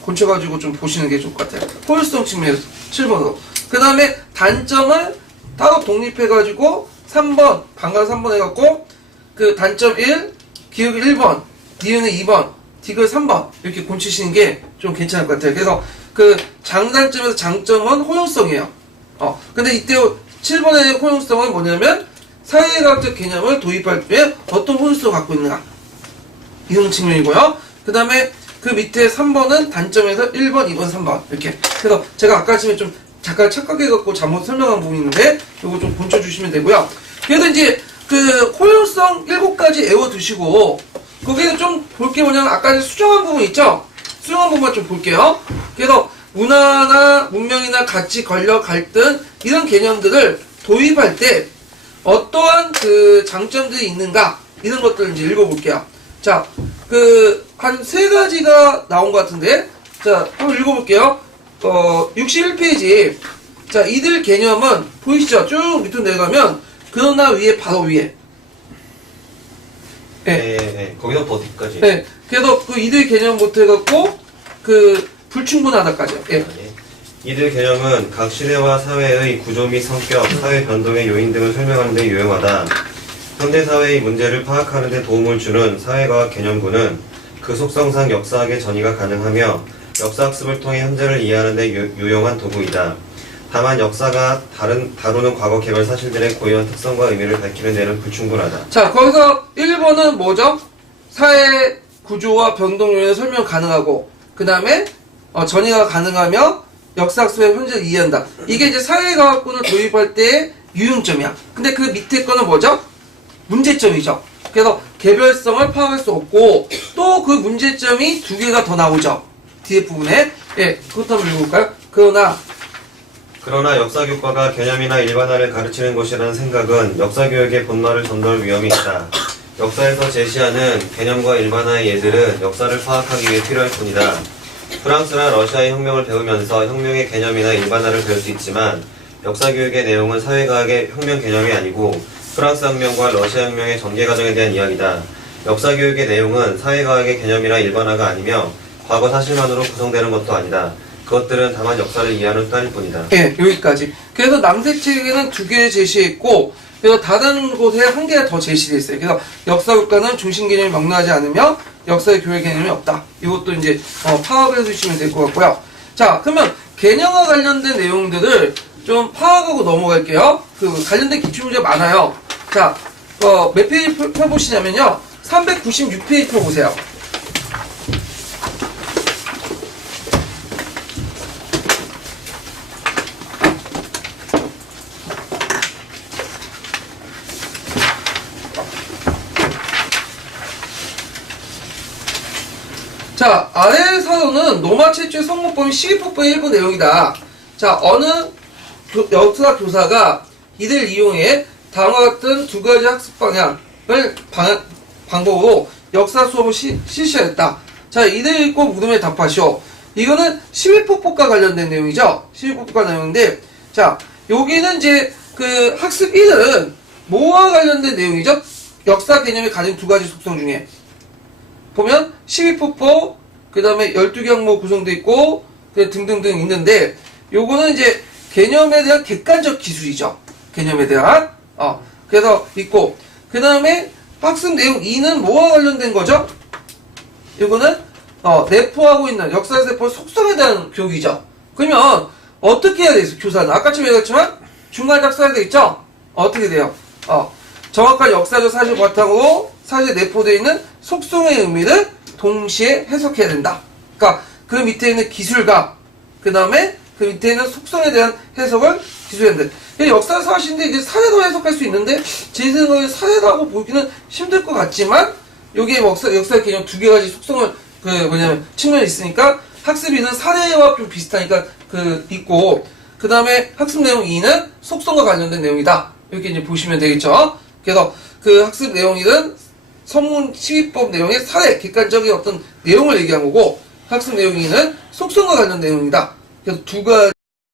곤쳐가지고 좀 보시는 게 좋을 것 같아요. 효율성 측면에서 7번으로. 그 다음에 단점을 따로 독립해가지고 3번, 방금 3번 해갖고 그 단점 1, 기억이 1번, 니은은 2번, 디귿 3번 이렇게 곤치시는 게 좀 괜찮을 것 같아요. 그래서 그 장단점에서 장점은 효용성이에요. 근데 이때 7번의 효용성은 뭐냐면 사회과학적 개념을 도입할 때 어떤 효용성을 갖고 있는가, 이런 측면이고요. 그 다음에 그 밑에 3번은 단점에서 1번, 2번, 3번 이렇게. 그래서 제가 아까 아침에 좀 잠깐 착각해갖고 잘못 설명한 부분이 있는데 요거 좀 곤쳐주시면 되고요. 그래서 이제 그 효용성 7가지 외워두시고 거기에 좀 볼 게 뭐냐면 아까 수정한 부분 있죠? 수용 한 번만 좀 볼게요. 그래서 문화나 문명이나 가치, 권력, 갈등 이런 개념들을 도입할 때 어떠한 그 장점들이 있는가 이런 것들을 이제 읽어볼게요. 자, 한 3가지가 나온 것 같은데, 자, 한번 읽어볼게요. 61페이지. 자, 이들 개념은 보이시죠? 쭉 밑으로 내려가면 그러나 위에 바로 위에. 네. 거기서부터 어디까지? 네. 그래서 그 이들 개념부터 해갖고 불충분하다까지요. 예. 네. 이들 개념은 각 시대와 사회의 구조 및 성격, 사회 변동의 요인 등을 설명하는 데 유용하다. 현대사회의 문제를 파악하는 데 도움을 주는 사회과학 개념구는 그 속성상 역사학의 전이가 가능하며 역사학습을 통해 현재를 이해하는 데 유용한 도구이다. 다만 역사가 다루는 과거 개별 사실들의 고유한 특성과 의미를 밝히는 데는 불충분하다. 자, 거기서 1번은 뭐죠? 사회 구조와 변동 요인을 설명 가능하고, 그 다음에 전이가 가능하며 역사학습의 현재를 이해한다. 이게 이제 사회과학군을 도입할 때의 유용점이야. 근데 그 밑에 거는 뭐죠? 문제점이죠. 그래서 개별성을 파악할 수 없고, 또 그 문제점이 2개가 더 나오죠. 뒤에 부분에. 예, 그것도 한번 읽어볼까요? 그러나 역사교과가 개념이나 일반화를 가르치는 것이라는 생각은 역사교육의 본말을 전도할 위험이 있다. 역사에서 제시하는 개념과 일반화의 예들은 역사를 파악하기 위해 필요할 뿐이다. 프랑스나 러시아의 혁명을 배우면서 혁명의 개념이나 일반화를 배울 수 있지만 역사교육의 내용은 사회과학의 혁명 개념이 아니고 프랑스 혁명과 러시아 혁명의 전개 과정에 대한 이야기다. 역사교육의 내용은 사회과학의 개념이나 일반화가 아니며 과거 사실만으로 구성되는 것도 아니다. 그것들은 다만 역사를 이해하는 수단일 뿐이다. 예, 여기까지. 그래서 남색책에는 2개 제시했고, 그래서 다른 곳에 1개가 더 제시되어 있어요. 그래서 역사교과는 중심 개념이 명료하지 않으며 역사의 교육 개념이 없다. 이것도 이제 파악을 해주시면 될 것 같고요. 자, 그러면 개념과 관련된 내용들을 좀 파악하고 넘어갈게요. 관련된 기출문제 많아요. 자, 몇 페이지 펴보시냐면요. 396페이지 펴보세요. 자, 아래 사도는 로마 최초의 성문법인 12법의 일부 내용이다. 자, 어느 역사 교사가 이들 이용해 다음과 같은 2가지 학습 방법으로 역사 수업을 실시했다. 자, 이들 읽고 물음에 답하시오. 이거는 12법과 관련된 내용이죠. 12법과 내용인데, 자, 여기는 이제 학습 1은 뭐와 관련된 내용이죠? 역사 개념이 가진 2가지 속성 중에 보면 12포포, 그 다음에 12개 항목 구성되어 있고, 등등등 있는데, 요거는 이제 개념에 대한 객관적 기술이죠. 개념에 대한. 그래서 있고, 그 다음에 학습 내용 2는 뭐와 관련된 거죠? 요거는, 내포하고 있는 역사에서 내포 속성에 대한 교육이죠. 그러면, 어떻게 해야 되겠어, 교사는? 아까처럼 얘기했지만, 중간 작성해야 되겠죠? 어떻게 돼요? 정확한 역사적 사실 바탕으로 사실에 내포되어 있는 속성의 의미를 동시에 해석해야 된다. 그러니까 그 밑에 있는 기술과 그 다음에 그 밑에 있는 속성에 대한 해석을 기술해야 된다. 역사 사실인데 이게 사례로 해석할 수 있는데 제 생각에 사례라고 보기는 힘들 것 같지만 여기에 역사의 개념 2가지 속성을 측면이 있으니까 학습이는 사례와 좀 비슷하니까 있고 그 다음에 학습 내용 2는 속성과 관련된 내용이다. 이렇게 이제 보시면 되겠죠. 그래서 학습 내용이든 성문 12법 내용의 사례, 객관적인 어떤 내용을 얘기한 거고 학습 내용 2는 속성과 관련된 내용이다. 그래서 2가지